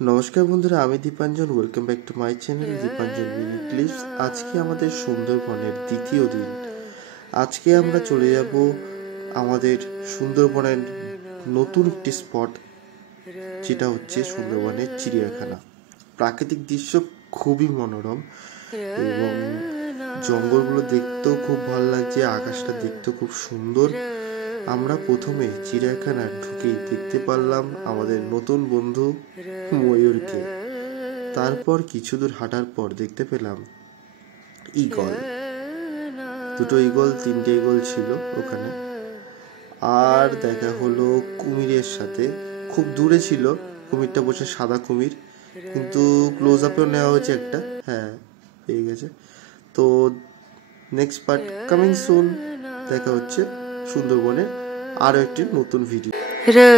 নমস্কার বন্ধুরা, আমি Dipanjan. Welcome back to my channel Dipanjan mini clips. আজকে আমাদের সুন্দরবনের দ্বিতীয় দিন। আজকে আমরা চলে যাব আমাদের সুন্দরবনের নতুন একটি স্পট, যেটা হচ্ছে সুন্দরবনের চিড়িয়াখানা। প্রাকৃতিক দৃশ্য খুবই মনোরম এবং জঙ্গলগুলো দেখতেও খুব ভালো লাগছে, আকাশটা দেখতেও খুব সুন্দর। আমরা প্রথমে চিড়িয়াখানার ঢুকেই দেখতে পারলাম আমাদের নতুন বন্ধু ময়ূরকে। তারপর কিছু দূর হাঁটার পর দেখতে পেলাম ঈগল, দুটো ঈগল, তিনটে ঈগল ছিল ওখানে। আর দেখা হলো কুমিরের সাথে, খুব দূরে ছিল কুমিরটা বসে, সাদা কুমির, কিন্তু ক্লোজ আপেও নেওয়া হয়েছে একটা, হ্যাঁ পেয়ে গেছে। তো নেক্সট পার্ট কামিং সুন। দেখা হচ্ছে সুন্দরবনের আরো একটি নতুন ভিডিও। রে